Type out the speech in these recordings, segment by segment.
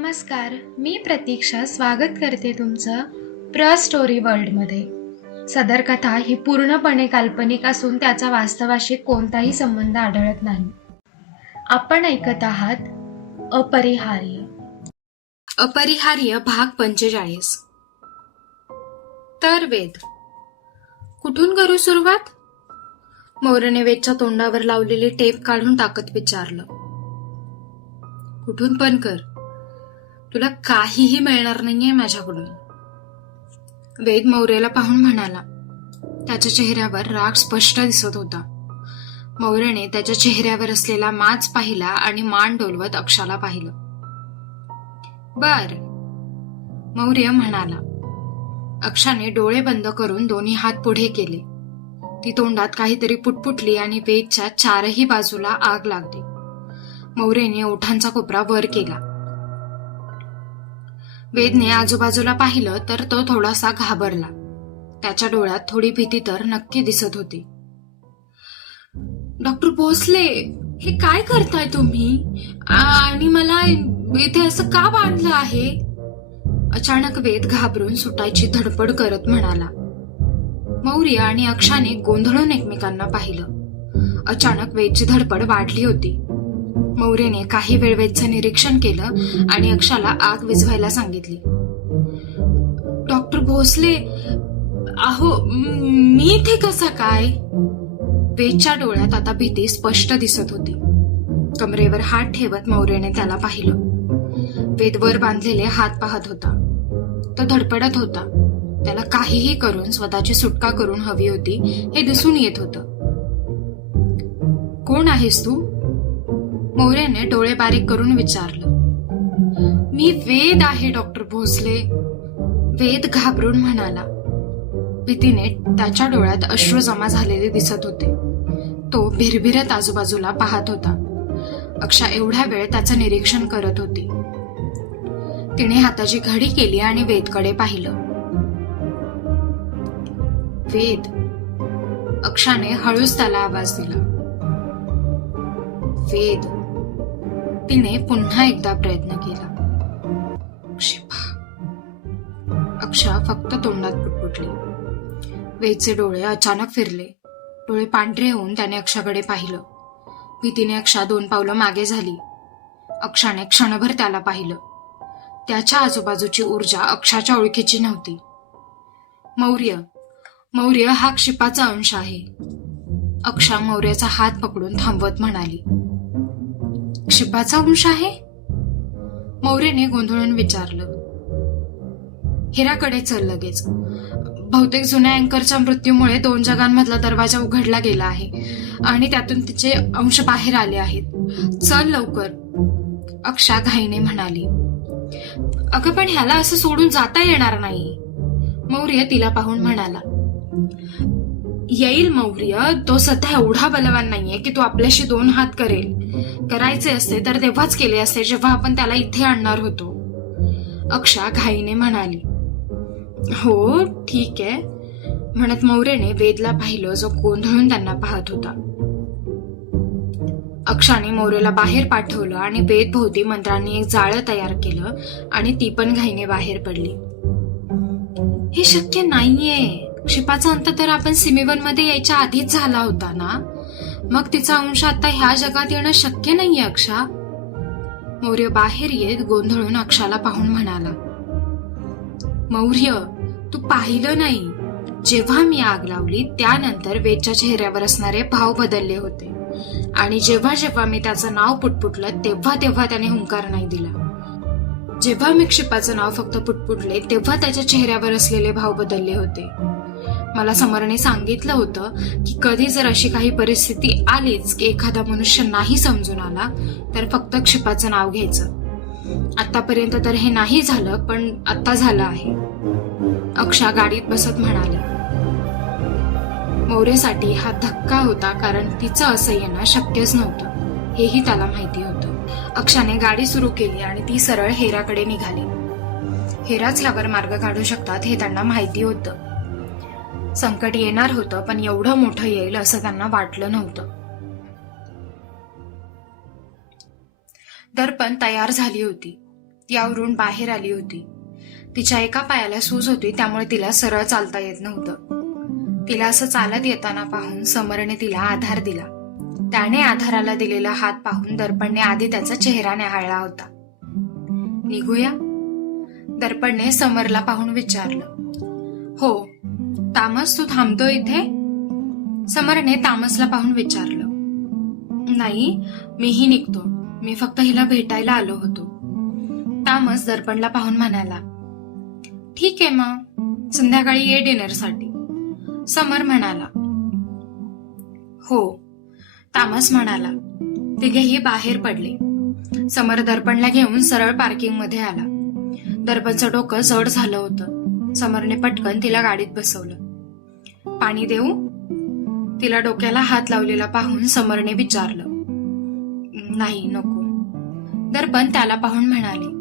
नमस्कार, मी प्रतीक्षा स्वागत करते तुमचं प्र स्टोरी वर्ल्डमध्ये. सदर कथा ही पूर्णपणे काल्पनिक असून त्याचा वास्तवाशी कोणताही संबंध आढळत नाही. आपण ऐकत आहात अपरिहार्य. अपरिहार्य भाग 45. तर वेद, कुठून करू सुरुवात? मौर्यने वेदच्या तोंडावर लावलेली टेप काढून टाकत विचारलं. कुठून पण कर, तुला काहीही मिळणार नाहीये माझ्याकडून. वेद मौर्याला पाहून म्हणाला. त्याच्या चेहऱ्यावर राग स्पष्ट दिसत होता. मौर्याने त्याच्या चेहऱ्यावर असलेला माज पाहिला आणि मान डोलवत अक्षाला पाहिलं. बर, मौर्य म्हणाला. अक्षाने डोळे बंद करून दोन्ही हात पुढे केले. ती तोंडात काहीतरी पुटपुटली आणि वेदच्या चारही बाजूला आग लागली. मौर्याने ओठांचा कोपरा वर केला. वेदने आजूबाजूला पाहिलं तर तो थोडासा घाबरला. त्याच्या डोळ्यात थोडी भीती तर नक्की दिसत होती. डॉक्टर भोसले, हे काय करताय तुम्ही? आणि मला इथे असं का बांधलं आहे? अचानक वेद घाबरून सुटायची धडपड करत म्हणाला. मौर्य आणि अक्षाने गोंधळून एकमेकांना पाहिलं. अचानक वेदची धडपड वाढली होती. मौर्यने काही वेळ वेदचं निरीक्षण केलं आणि अक्षाला आग विझवायला सांगितली. डॉक्टर भोसले, अहो मी इथे कसा काय? वेदच्या डोळ्यात आता भीती स्पष्ट दिसत होती. कमरेवर हात ठेवत मौर्यने त्याला पाहिलं. वेद वर बांधलेले हात पाहत होता. तो धडपडत होता. त्याला काहीही करून स्वतःची सुटका करून हवी होती हे दिसून येत होतं. कोण आहेस तू? मौर्याने डोळे बारीक करून विचारलं. मी वेद आहे डॉक्टर भोसले, वेद घाबरून म्हणाला. भीतीने त्याच्या डोळ्यात अश्रू जमा झालेले दिसत होते. तो भिरभिरत आजूबाजूला पाहत होता. अक्षा एवढ्या वेळ त्याचं निरीक्षण करत होती. तिने हाताची घडी केली आणि वेदकडे पाहिलं. वेद, अक्षाने हळूच त्याला आवाज दिला. वेद, तिने पुन्हा एकदा प्रयत्न केला. अक्षा फक्त तोंडात पुटपुटली. वेदचे डोळे अचानक फिरले. डोळे पांढरे होऊन त्याने अक्षाकडे पाहिलं. भीतीने अक्षा 2 पावलं मागे झाली. अक्षाने क्षणभर त्याला पाहिलं. त्याच्या आजूबाजूची ऊर्जा अक्षाच्या ओळखीची नव्हती. मौर्य हा क्षिपाचा अंश आहे. अक्षा मौर्याचा हात पकडून थांबवत म्हणाली. क्षिपाचा अंश आहे? मौर्यने गोंधळून विचारलं. हिराकडे चल लगेच. बहुतेक जुन्या अँकरच्या मृत्यूमुळे 2 जगांमधला दरवाजा उघडला गेला आहे आणि त्यातून तिचे अंश बाहेर आले आहेत. चल लवकर, अक्षा घाईने म्हणाली. अगं पण ह्याला असं सोडून जाता येणार नाही, मौर्य तिला पाहून म्हणाला. येईल मौर्य, तो सध्या एवढा बलवान नाहीये की तो आपल्याशी 2 हात करेल. करायचे असते तर तेव्हाच केले असते जेव्हा आपण त्याला इथे आणणार होतो, अक्षा घाईने म्हणाली. हो ठीक आहे, म्हणत मौर्यने वेदला पाहिलं जो गोंधळून त्यांना पाहत होता. अक्षाने मौर्यला बाहेर पाठवलं आणि वेद भोवती मंत्रांनी एक जाळं तयार केलं आणि ती पण घाईने बाहेर पडली. हे शक्य नाहीये. क्षिपाचा अंत तर आपण सीमेवनमध्ये यायच्या आधीच झाला होता ना. मग तिचा अंश आता ह्या जगात येणं शक्य नाहीये अक्षा. मौर्य बाहेर येत गोंधळून अक्षाला पाहून म्हणाला. मौर्य, तू पाहिलं नाही, जेव्हा मी आग लावली त्यानंतर वेदच्या चेहऱ्यावर असणारे भाव बदलले होते आणि जेव्हा जेव्हा मी त्याचं नाव पुटपुटलं तेव्हा तेव्हा त्याने हुंकार नाही दिला. जेव्हा मी क्षिपाचं नाव फक्त पुटपुटले तेव्हा त्याच्या चेहऱ्यावर असलेले भाव बदलले होते. मला समरने सांगितलं होतं की कधी जर अशी काही परिस्थिती आलीच की एखादा मनुष्य नाही समजून आला तर फक्त क्षिपाचं नाव घ्यायचं. आतापर्यंत तर हे नाही झालं, पण आता झालं आहे, अक्षा गाडीत बसत म्हणाली. मौर्यसाठी हा धक्का होता कारण तिचं असं येणं शक्यच नव्हतं हेही त्याला माहिती होतं. अक्षाने गाडी सुरू केली आणि ती सरळ हेराकडे निघाली. हेराच ह्यावर मार्ग काढू शकतात हे त्यांना माहिती होतं. संकट येणार होतं पण एवढं मोठं येईल असं त्यांना वाटलं नव्हतं. दर्पण तयार झाली होती. ती आवरून बाहेर आली होती. तिच्या एका पायाला सूज होती, त्यामुळे तिला सरळ चालता येत नव्हतं. तिला असं चालत येताना पाहून समरने तिला आधार दिला. त्याने आधाराला दिलेला हात पाहून दर्पणने आधी त्याचा चेहरा न्याहाळला होता. निघूया? दर्पणने समरला पाहून विचारलं. हो. तामस, तू थांबतो इथे? समरने तामसला पाहून विचारलं. नाही, मीही निघतो. मी फक्त हिला भेटायला आलो होतो. तामस दर्पणला पाहून म्हणाला. ठीक आहे मग, संध्याकाळी ये डिनरसाठी. समर म्हणाला. हो, तामस म्हणाला. तिघेही बाहेर पडले. समर दर्पणला घेऊन सरळ पार्किंग मध्ये आला. दर्पणचं डोकं जड झालं होतं. समरने पटकन तिला गाडीत बसवलं. पाणी देऊ? तिला डोक्याला हात लावलेला पाहून समरने विचारलं. नाही, नको. दर्पण त्याला पाहून म्हणाले.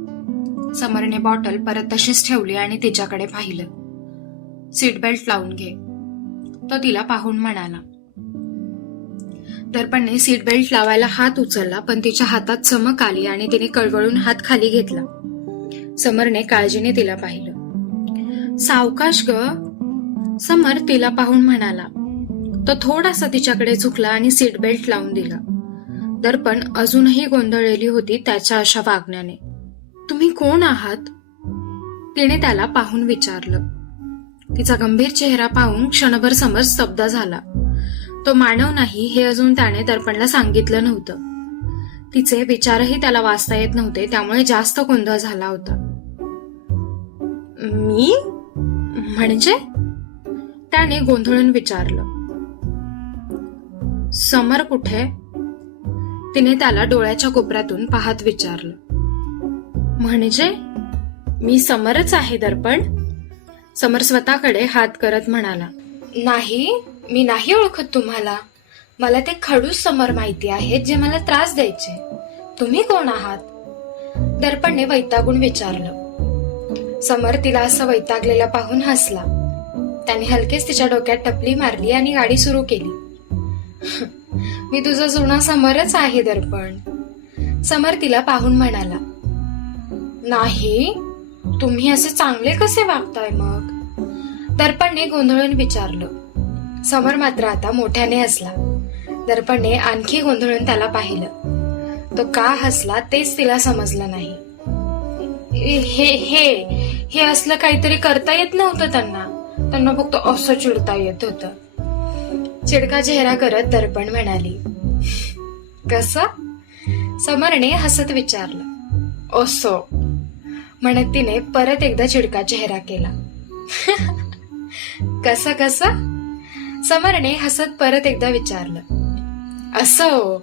समरने बॉटल परत तशीच ठेवली आणि तिच्याकडे पाहिलं. सीट बेल्ट लावून घे, तो तिला पाहून म्हणाला. दर्पणने सीट बेल्ट लावायला हात उचलला, पण तिच्या हातात चमक आली आणि तिने कळवळून हात खाली घेतला. समरने काळजीने तिला पाहिलं. सावकाश ग, समर तिला पाहून म्हणाला. तो थोडासा तिच्याकडे झुकला आणि सीट बेल्ट लावून दिला. दर्पण अजूनही गोंधळलेली होती त्याच्या अशा वागण्याने. तुम्ही कोण आहात? तिने त्याला पाहून विचारलं. तिचा गंभीर चेहरा पाहून क्षणभर समर स्तब्ध झाला. तो मानव नाही हे अजून त्याने दर्पणला सांगितलं नव्हतं. तिचे विचारही त्याला वाचता येत नव्हते, त्यामुळे जास्त गोंधळ झाला होता. मी म्हणजे? त्याने गोंधळून विचारलं. समर कुठे? तिने त्याला डोळ्याच्या कोपऱ्यातून पाहत विचारलं. म्हणजे मी समरच आहे दर्पण. समर स्वतःकडे हात करत म्हणाला. नाही, मी नाही ओळखत तुम्हाला. मला ते खडूस समर माहिती आहेत जे मला त्रास द्यायचे. तुम्ही कोण आहात? दर्पणने वैतागून विचारलं. समर तिला असं वैतागलेला पाहून हसला. त्याने हलकेच तिच्या डोक्यात टपली मारली आणि गाडी सुरू केली. मी तुझा जुना समरच आहे दर्पण. समर तिला पाहून म्हणाला. नाही, तुम्ही असे चांगले कसे वागताय मग? दर्पणने गोंधळून विचारलं. समर मात्र आता मोठ्याने हसला. दर्पणने आणखी गोंधळून त्याला पाहिलं. तो का हसला तेच तिला समजलं नाही. हे असलं काहीतरी करता येत नव्हतं त्यांना फक्त असं चिडता येत होतं. चिडका चेहरा करत दर्पण म्हणाली. कसं? समरने हसत विचारलं. असं म्हणत तिने परत एकदा चिडका चेहरा केला. कसं कसं? समरने हसत परत एकदा विचारलं. असं.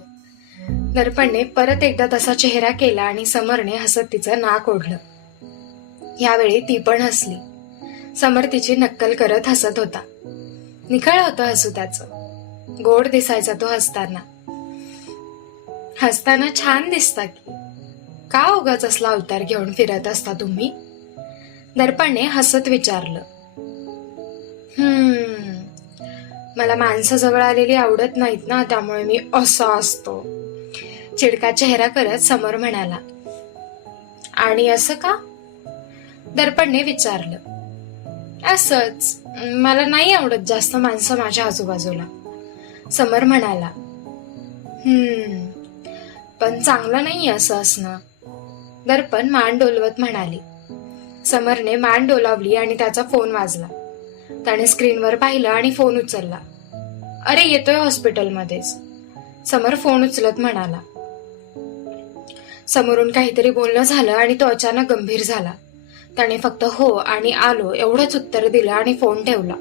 दर्पणने परत एकदा तसा चेहरा केला आणि समरने हसत तिचं नाक ओढलं. यावेळी ती पण हसली. समर तिची नक्कल करत हसत होता. निखळ होतं हसू त्याचं. गोड दिसायचा तो हसताना. हसताना छान दिसता की. का उगाच असला अवतार घेऊन फिरत असता तुम्ही? दर्पणने हसत विचारलं. मला माणसं जवळ आलेली आवडत नाहीत ना, त्यामुळे मी असा असतो. चिडका चेहरा करत समर म्हणाला. आणि असं का? दर्पणने विचारलं. असंच, मला नाही आवडत जास्त माणसं माझ्या आजूबाजूला. समर म्हणाला. पण चांगलं नाही असं असणं. दर्पण मान डोलवत म्हणाली. समरने मान डोलावली आणि त्याचा फोन वाजला. त्याने स्क्रीनवर पाहिलं आणि फोन उचलला. अरे, येतोय हॉस्पिटलमध्येच. समर फोन उचलत म्हणाला. समोरून काहीतरी बोलणं झालं आणि तो अचानक गंभीर झाला. त्याने फक्त हो आणि आलो एवढंच उत्तर दिलं आणि फोन ठेवला.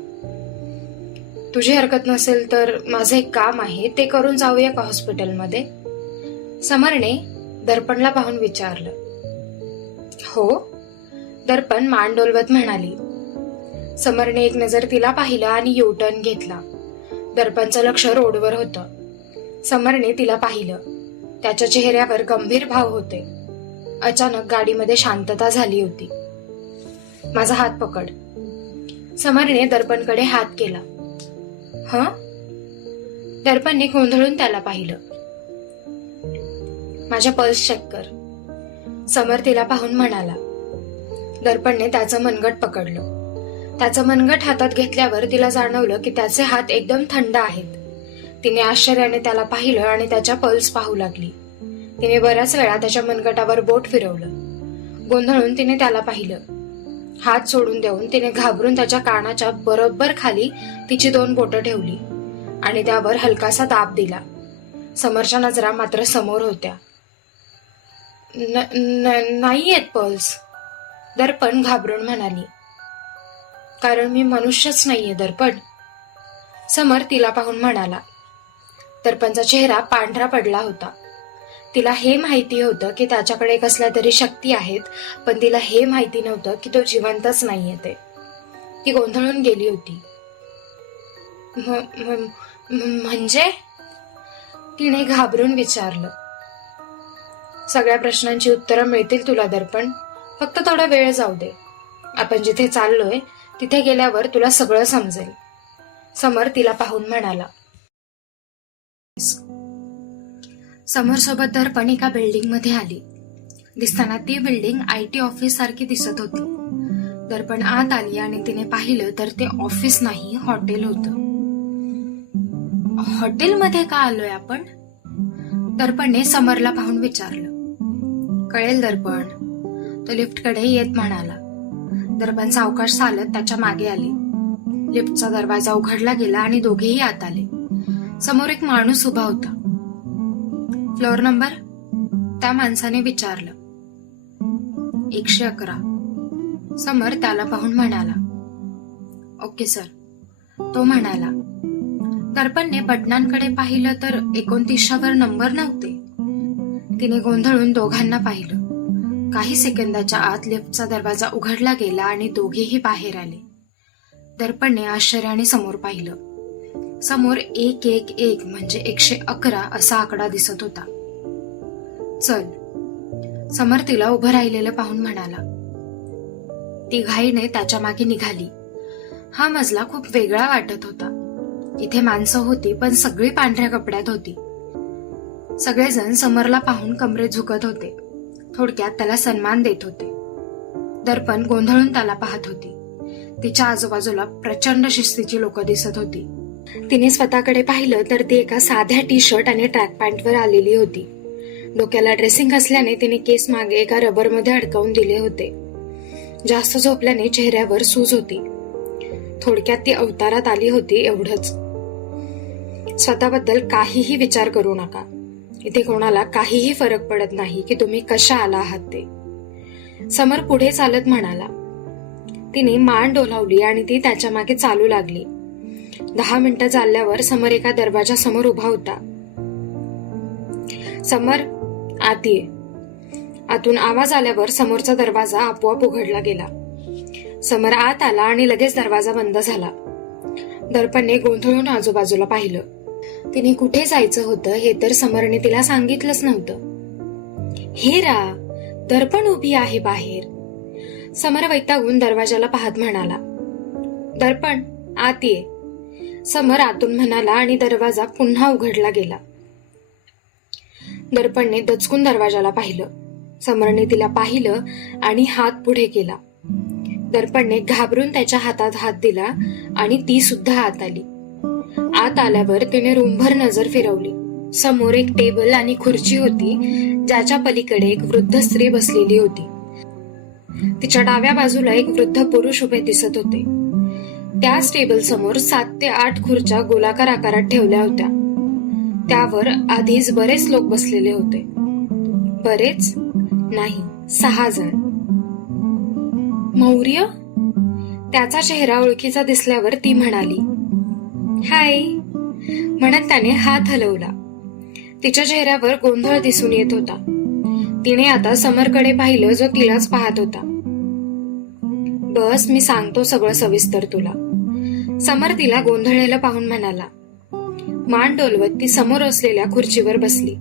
तुझी हरकत नसेल तर माझं एक काम आहे, ते करून जाऊया का हॉस्पिटलमध्ये? समरने दर्पणला पाहून विचारलं. हो, दर्पण मान डोलवत म्हणाली. समरने एक नजर तिला पाहिला आणि युटर्न घेतला. दर्पणचं लक्ष रोडवर होतं. समरने तिला पाहिलं. त्याच्या चेहऱ्यावर गंभीर भाव होते. अचानक गाडीमध्ये शांतता झाली होती. माझा हात पकड. समरने दर्पणकडे हात केला. दर्पणने गोंधळून त्याला पाहिलं. माझ्या पल्स चेक कर. समर तिला पाहून म्हणाला. दर्पणने त्याचं मनगट पकडलं. त्याचं मनगट हातात घेतल्यावर तिला जाणवलं की त्याचे हात एकदम थंड आहेत. तिने आश्चर्याने त्याला पाहिलं आणि त्याच्या पल्स पाहू लागली. तिने बऱ्याच वेळा त्याच्या मनगटावर बोट फिरवलं. गोंधळून तिने त्याला पाहिलं. हात सोडून देऊन तिने घाबरून त्याच्या कानाच्या बरोबर खाली तिची 2 बोटं ठेवली आणि त्यावर हलकासा दाब दिला. समरच्या नजरा मात्र समोर होत्या. नाही येत पल्स, दर्पण घाबरून म्हणाली. कारण मी मनुष्यच नाहीये दर्पण, समर तिला पाहून म्हणाला. दर्पणचा चेहरा पांढरा पडला होता. तिला हे माहिती होतं की त्याच्याकडे कसल्या तरी शक्ती आहेत, पण तिला हे माहिती नव्हतं की तो जिवंतच नाहीये ते. ती गोंधळून गेली होती. म्हणजे तिने घाबरून विचारलं. सगळ्या प्रश्नांची उत्तरं मिळतील तुला दर्पण, फक्त थोडा वेळ जाऊ दे. आपण जिथे चाललोय तिथे गेल्यावर तुला सगळं समजेल, समर तिला पाहून म्हणाला. समर सोबत दर्पण एका बिल्डिंग मध्ये आली. दिसताना ती बिल्डिंग IT ऑफिस सारखी दिसत होती. दर्पण आत आली आणि तिने पाहिलं तर ते ऑफिस नाही, हॉटेल होतं. हॉटेलमध्ये का आलोय आपण? दर्पणने समरला पाहून विचारलं. कळेल दर्पण, तो लिफ्टकडे येत म्हणाला. दर्पण सावकाश चालत त्याच्या मागे आले. लिफ्टचा दरवाजा उघडला गेला आणि दोघेही आत आले. समोर एक माणूस उभा होता. Floor number? त्या माणसाने विचारलं. 111. समर त्याला पाहून म्हणाला. ओके सर, तो म्हणाला. दर्पणने बटनांकडे पाहिलं तर 29वर नंबर नव्हते. तिने गोंधळून दोघांना पाहिलं. काही सेकंदाच्या आत लिफ्टचा दरवाजा उघडला गेला आणि दोघेही बाहेर आले. दर्पणने आश्चर्याने समोर पाहिलं. समोर 111 म्हणजे 111 असा आकडा दिसत होता. चल, समर तिला उभं राहिलेलं पाहून म्हणाला. ती घाईने त्याच्या मागे निघाली. हा मजला खूप वेगळा वाटत होता. इथे माणसं होती, पण सगळी पांढऱ्या कपड्यात होती. सगळेजण समरला पाहून कमरेत झुकत होते. थोडक्यात त्याला सन्मान देत होते. दर्पण गोंधळून त्याला पाहत होती. तिच्या आजूबाजूला प्रचंड शिस्तीची लोक दिसत होती. तिने स्वतःकडे पाहिलं तर ती एका साध्या टी-शर्ट आणि ट्रॅक पॅन्टवर आलेली होती. डोक्याला ड्रेसिंग असल्याने तिने केस मागे एका रबरमध्ये अडकवून दिले होते. जास्त झोपल्याने चेहऱ्यावर सूज होती. थोडक्यात ती अवतारात आली होती एवढंच. स्वतःबद्दल काहीही विचार करू नका. इथे कोणाला काहीही फरक पडत नाही की तुम्ही कशा आला आहात ते, समर पुढे चालत म्हणाला. तिने मान डोलावली आणि ती त्याच्या मागे चालू लागली. 10 मिनिटं चालल्यावर समर एका दरवाजासमोर उभा होता. समर, आत ये. आतून आवाज आल्यावर समोरचा दरवाजा आपोआप उघडला गेला. समर आत आला आणि लगेच दरवाजा बंद झाला. दर्पणने गोंधळून आजूबाजूला पाहिलं. तिने कुठे जायचं होतं हे तर समरने तिला सांगितलंच नव्हतं. हेरा, दर्पण उभी आहे बाहेर, समर वैतागून दरवाजाला पाहत म्हणाला. दर्पण, आत ये, समर आतून म्हणाला आणि दरवाजा पुन्हा उघडला गेला. दर्पणने दचकून दरवाजाला पाहिलं. समरने तिला पाहिलं आणि हात पुढे केला. दर्पणने घाबरून त्याच्या हातात हात दिला आणि ती सुद्धा आत आली. आत आल्यावर तिने रूमभर नजर फिरवली. समोर एक टेबल आणि खुर्ची होती, ज्याच्या पलीकडे एक वृद्ध स्त्री बसलेली होती. तिच्या डाव्या बाजूला एक वृद्ध पुरुष उभे दिसत होते. त्याच टेबल समोर 7 ते 8 खुर्च्या गोलाकार आकारात ठेवल्या होत्या. त्यावर आधीच बरेच लोक बसलेले होते. बरेच नाही, 6 जण. मौर्य? त्याचा चेहरा ओळखीचा दिसल्यावर ती म्हणाली. हाय म्हणत त्याने हात हलवला. तिच्या चेहऱ्यावर गोंधळ दिसून येत होता. तिने आता समरकडे पाहिलं, जो तिलाच पाहत होता. बस, मी सांगतो सगळं सविस्तर तुला, समर तिला गोंधळलेलं पाहून म्हणाला. मान डोलवत ती समोर असलेल्या खुर्चीवर बसली.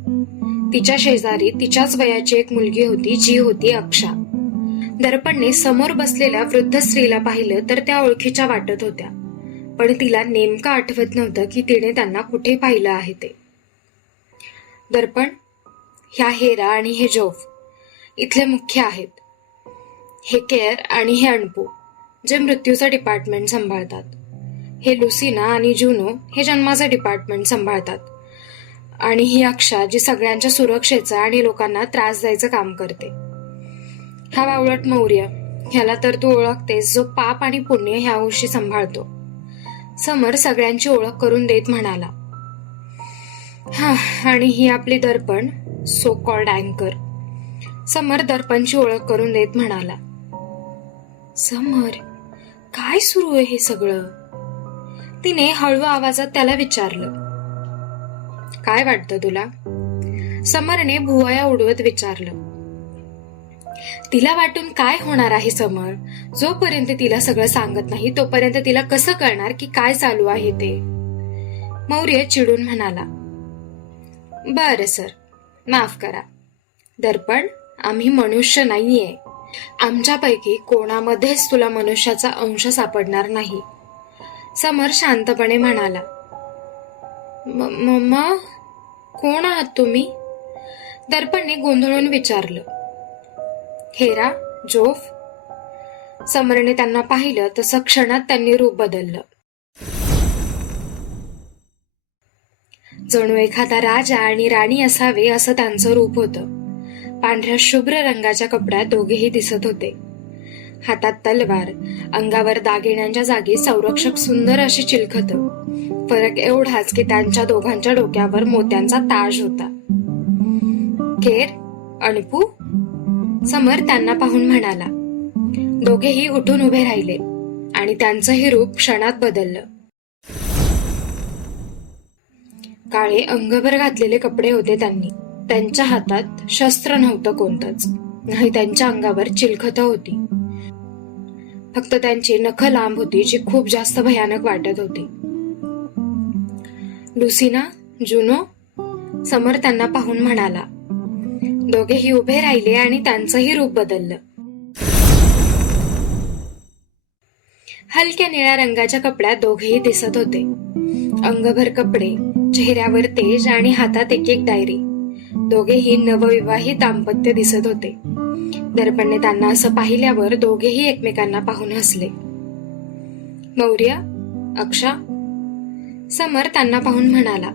तिच्या शेजारी तिच्याच वयाची एक मुलगी होती, जी होती अक्षा. दर्पणने समोर बसलेल्या वृद्ध स्त्रीला पाहिलं तर त्या ओळखीच्या वाटत होत्या, पण तिला नेमकं आठवत नव्हतं की तिने त्यांना कुठे पाहिलं आहे ते. दर्पण, ह्या हेरा आणि हे जोफ, इथले मुख्य आहेत. हे केअर आणि हे अणपू जे मृत्यूचं डिपार्टमेंट सांभाळतात. हे लुसिना आणि जुनो हे जन्माचं डिपार्टमेंट सांभाळतात. आणि ही अक्षा जी सगळ्यांच्या सुरक्षेचं आणि लोकांना त्रास द्यायचं काम करते. हा बावळट मौर्य, ह्याला तर तू ओळखतेस, जो पाप आणि पुण्य ह्या गोष्टी सांभाळतो. समर सगळ्यांची ओळख करून देत म्हणाला. हा, आणि ही आपली दर्पण, सो कॉल्ड अँकर. समर दर्पणची ओळख करून देत म्हणाला. समर, काय सुरू आहे हे सगळं? तिने हळू आवाजात त्याला विचारलं. काय वाटतं तुला? समरने भुवया उडवत विचारलं. तिला वाटून काय होणार आहे समर? जोपर्यंत तिला सगळं सांगत नाही तोपर्यंत तिला कसं कळणार की काय चालू आहे ते? मौर्य चिडून म्हणाला. बरं सर, माफ करा. दर्पण, आम्ही मनुष्य नाहीये. आमच्यापैकी कोणामध्येच तुला मनुष्याचा अंश सापडणार नाही. समर शांतपणे म्हणाला. मम्मा, कोण आहात तुम्ही? दर्पणने गोंधळून विचारलं. हेरा, जोफ. समरने त्यांना पाहिलं तसं क्षणात त्यांनी रूप बदललं. जणू एखादा राजा आणि राणी असावे असं त्यांचं रूप होतं. पांढऱ्या शुभ्र रंगाच्या कपड्यात दोघेही दिसत होते. हातात तलवार, अंगावर दागिन्यांच्या जागी संरक्षक सुंदर अशी चिलखतं. फरक एवढाच की त्यांच्या दोघांच्या डोक्यावर मोत्यांचा ताज होता. केर, अणपू? समर त्यांना पाहून म्हणाला. दोघेही उठून उभे राहिले आणि त्यांचंही रूप क्षणात बदललं. काळे अंगभर घातलेले कपडे होते त्यांनी. त्यांच्या हातात शस्त्र नव्हतं कोणतंच, नाही त्यांच्या अंगावर चिलखतं होती. फक्त त्यांची नखं लांब होती जी खूप जास्त भयानक वाटत होती. लुसिना, जुनो? समर त्यांना पाहून म्हणाला. दोघेही उभे राहिले आणि त्यांचंही रूप बदललं. हलक्या निळ्या रंगाच्या कपड्यात दोघेही दिसत होते. अंगभर कपडे, चेहऱ्यावर तेज आणि हातात एक एक डायरी. दोघेही नवविवाहित दाम्पत्य दिसत होते. दर्पणने त्यांना असं पाहिल्यावर दोघेही एकमेकांना पाहून हसले. मौर्य, अक्षा? समर त्यांना पाहून म्हणाला.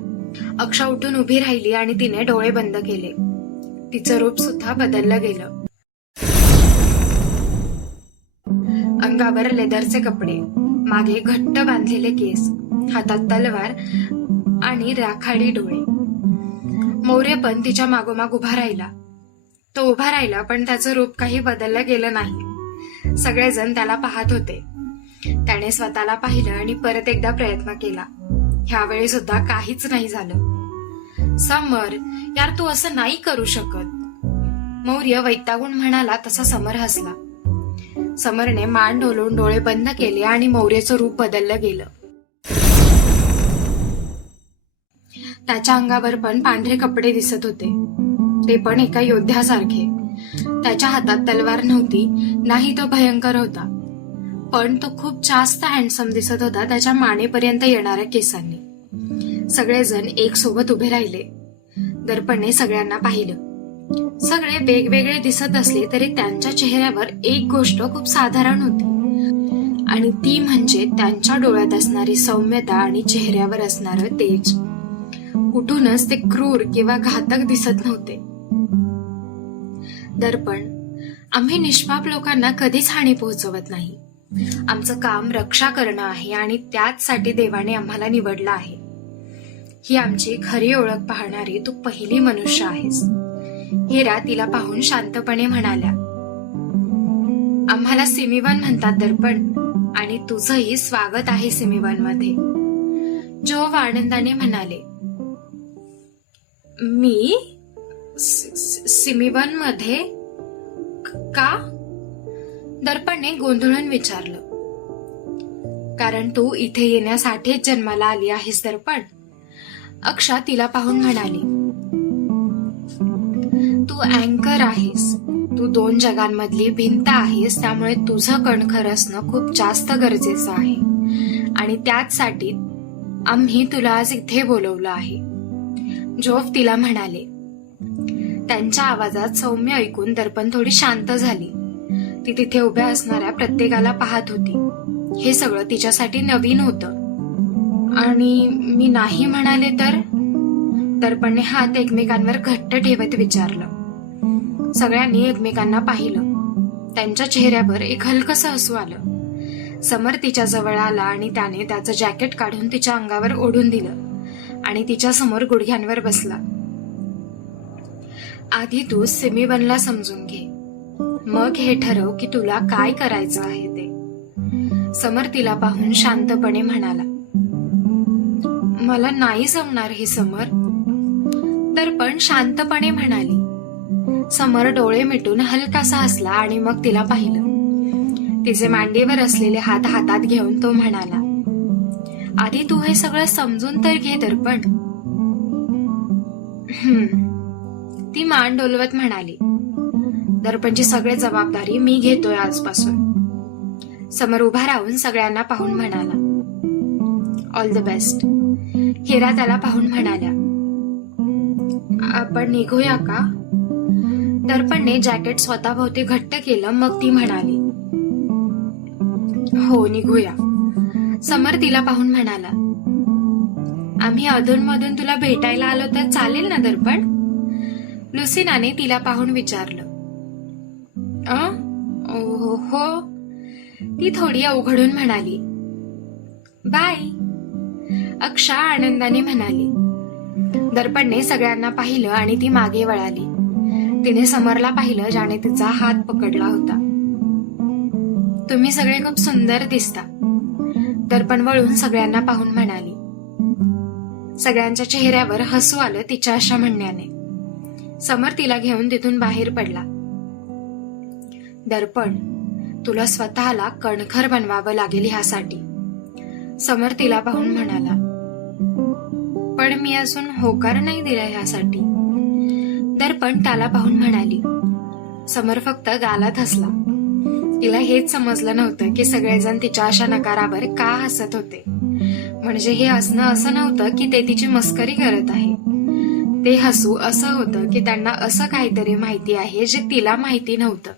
अक्षा उठून उभी राहिली आणि तिने डोळे बंद केले. तिचं रूप सुद्धा बदललं गेलं. अंगावर लेदरचे कपडे, मागे घट्ट बांधलेले केस, हातात तलवार आणि राखाडी डोळे. मौर्य पण तिच्या मागोमाग उभा राहिला. तो उभा राहिला पण त्याचं रूप काही बदललं गेलं नाही. सगळेजण त्याला पाहत होते. त्याने स्वतःला पाहिलं आणि परत एकदा प्रयत्न केला. ह्यावेळी सुद्धा काहीच नाही झालं. समर, यार तू असं नाही करू शकत. मौर्य वैतागून म्हणाला तसा समर हसला. समरने मान ढोलून डोळे बंद केले आणि मौर्यचं रूप बदललं गेलं. त्याच्या अंगावर पण पांढरे कपडे दिसत होते, ते पण एका योद्ध्यासारखे. त्याच्या हातात तलवार नव्हती, नाही तो भयंकर होता, पण तो खूप जास्त हँडसम दिसत होता त्याच्या मानेपर्यंत येणाऱ्या केसांनी. सगळेजण एक सोबत उभे राहिले. दर्पणने सगळ्यांना पाहिलं. सगळे वेगवेगळे दिसत असले तरी त्यांच्या चेहऱ्यावर एक गोष्ट खूप साधारण होती, आणि ती म्हणजे त्यांच्या डोळ्यात असणारी सौम्यता आणि चेहऱ्यावर असणारं तेज. कुठूनच ते क्रूर किंवा घातक दिसत नव्हते. दर्पण, आम्ही निष्पाप लोकांना कधीच हानी पोहोचवत नाही. आमचं काम रक्षा करणं आहे आणि त्याचसाठी देवाने आम्हाला निवडलं आहे. ही आमची खरी ओळख पाहणारी तू पहिली मनुष्य आहेस. हेरा तिला पाहून शांतपणे म्हणाल्या. आम्हाला सिमीवन म्हणतात दर्पण, आणि तुझंही स्वागत आहे सिमीवन मध्ये. जोव आनंदाने म्हणाले. मी सिमीवन मध्ये का? दर्पणने गोंधळून विचारलं. कारण तू इथे येण्यासाठीच जन्माला आली आहेस दर्पण. अक्षा तिला पाहून म्हणाली. तू अँकर आहेस. तू दोन जगांमधली भिंत आहेस, त्यामुळे तुझं कणखर असणं खूप जास्त गरजेचं आहे, आणि त्याचसाठी आम्ही तुला आज इथे बोलवलं आहे. जोफ तिला म्हणाले. त्यांच्या आवाजात सौम्य ऐकून दर्पण थोडी शांत झाली. ती तिथे उभ्या असणाऱ्या प्रत्येकाला पाहत होती. हे सगळं तिच्यासाठी नवीन होतं. आणि मी नाही म्हणाले तर? दर्पणने हात एकमेकांवर घट्ट ठेवत विचारलं. सगळ्यांनी एकमेकांना पाहिलं. त्यांच्या चेहऱ्यावर एक हलकसं हसू आलं. समर तिच्या जवळ आला आणि त्याने त्याचं जॅकेट काढून तिच्या अंगावर ओढून दिलं आणि तिच्या समोर गुडघ्यांवर बसला. आधी तू सिमीवनला समजून घे, मग हे ठरव की तुला काय करायचं आहे ते. समर तिला पाहून शांतपणे म्हणाला. मला नाही जमणार हे समर, दर्पण शांतपणे म्हणाली. समर डोळे मिटून हलकासा हसला आणि मग तिला पाहिलं. तिचे मांडीवर असलेले हात हातात घेऊन तो म्हणाला, आधी तू हे सगळं समजून तर घे दर्पण. ती मान डोलवत म्हणाली, दर्पणची सगळी जबाबदारी मी घेतोय आजपासून. समर उभा राहून सगळ्यांना पाहून म्हणाला, ऑल द बेस्ट. हिरा त्याला पाहून म्हणाल्या, आपण निघूया का? दर्पणने जॅकेट स्वतःभोवती घट्ट केलं. मग ती म्हणाली, हो निघूया. समर तिला पाहून म्हणाला, आम्ही अधूनमधून तुला भेटायला आलो तर चालेल ना दर्पण? लुसिनाने तिला पाहून विचारलं. हो. ती थोडी अवघडून म्हणाली, बाय. अक्षा आनंदाने म्हणाली. दर्पणने सगळ्यांना पाहिलं आणि ती मागे वळाली. तिने समरला पाहिलं, ज्याने तिचा हात पकडला होता. तुम्ही सगळे खूप सुंदर दिसता, दर्पण वळून सगळ्यांना पाहून म्हणाली. सगळ्यांच्या चेहऱ्यावर हसू आलं तिच्या अशा म्हणण्याने. समर तिला घेऊन तिथून बाहेर पडला. दर्पण, तुला स्वतःला कणखर बनवावं लागेल ह्यासाठी. समर तिला पाहून म्हणाला, पण मी अजून होकार नाही दिला ह्यासाठी. दर्पण त्याला पाहून म्हणाली. समर फक्त गालात हसला. तिला हेच समजलं नव्हतं की सगळेजण तिच्या अशा नकारावर का हसत होते. म्हणजे हे हसणं असं नव्हतं की ते तिची मस्करी करत आहे. ते हसू असं होतं की त्यांना असं काहीतरी माहिती आहे जे तिला माहिती नव्हतं.